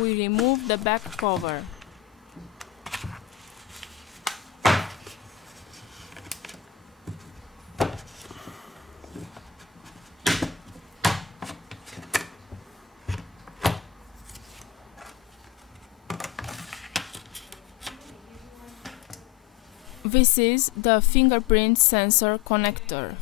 we remove the back cover. This is the fingerprint sensor connector.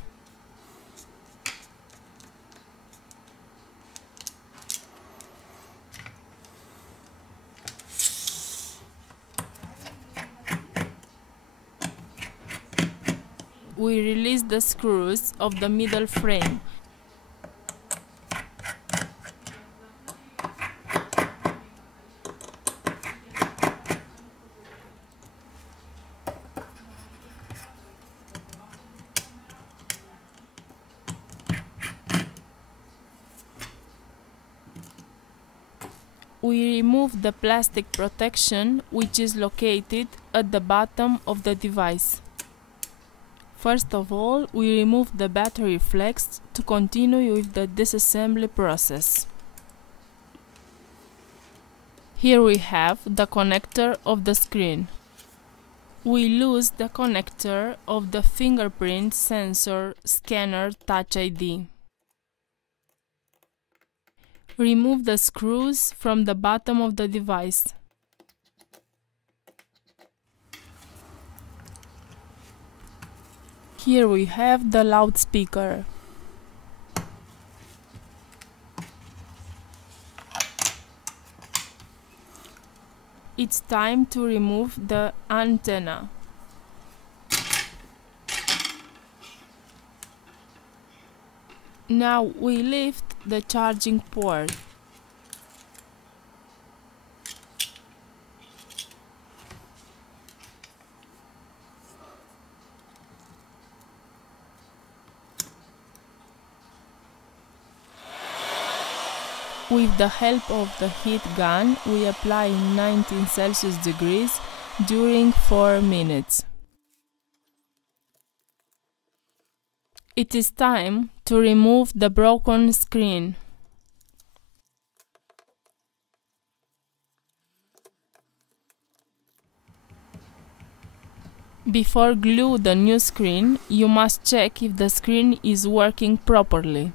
We release the screws of the middle frame. We remove the plastic protection, which is located at the bottom of the device. First of all, we remove the battery flex to continue with the disassembly process. Here we have the connector of the screen. We lose the connector of the fingerprint sensor scanner Touch ID. Remove the screws from the bottom of the device. Here we have the loudspeaker. It's time to remove the antenna. Now we lift the charging port. With the help of the heat gun, we apply 19 Celsius degrees during 4 minutes. It is time to remove the broken screen. Before glue the new screen, you must check if the screen is working properly.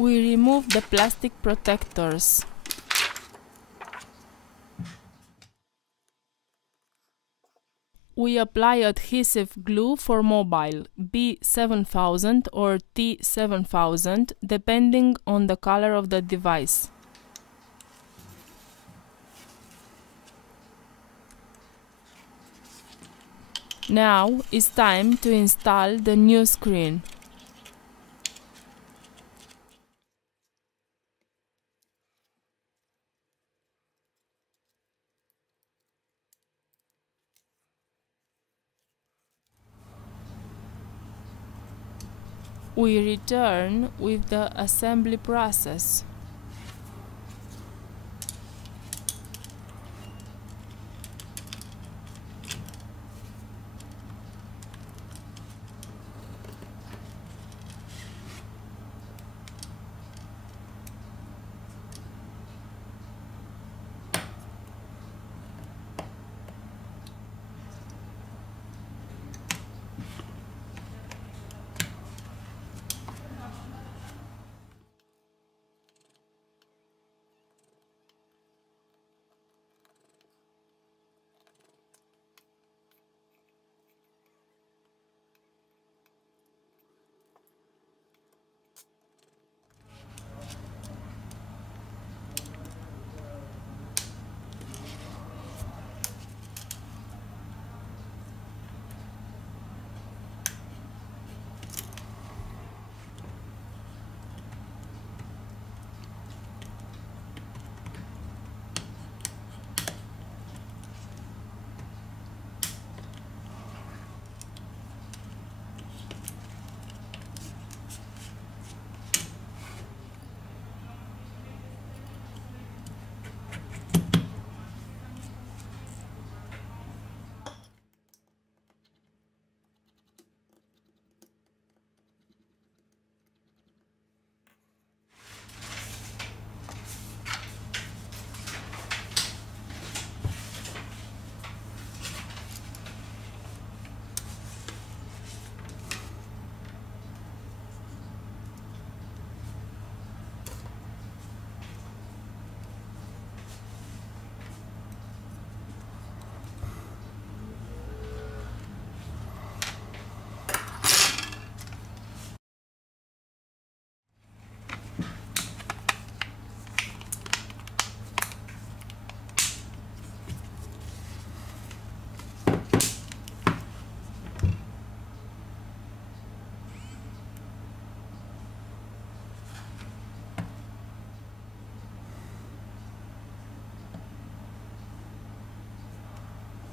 We remove the plastic protectors. We apply adhesive glue for mobile B7000 or T7000 depending on the color of the device. Now it's time to install the new screen. We return with the assembly process.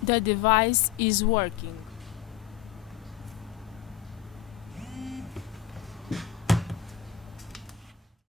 The device is working.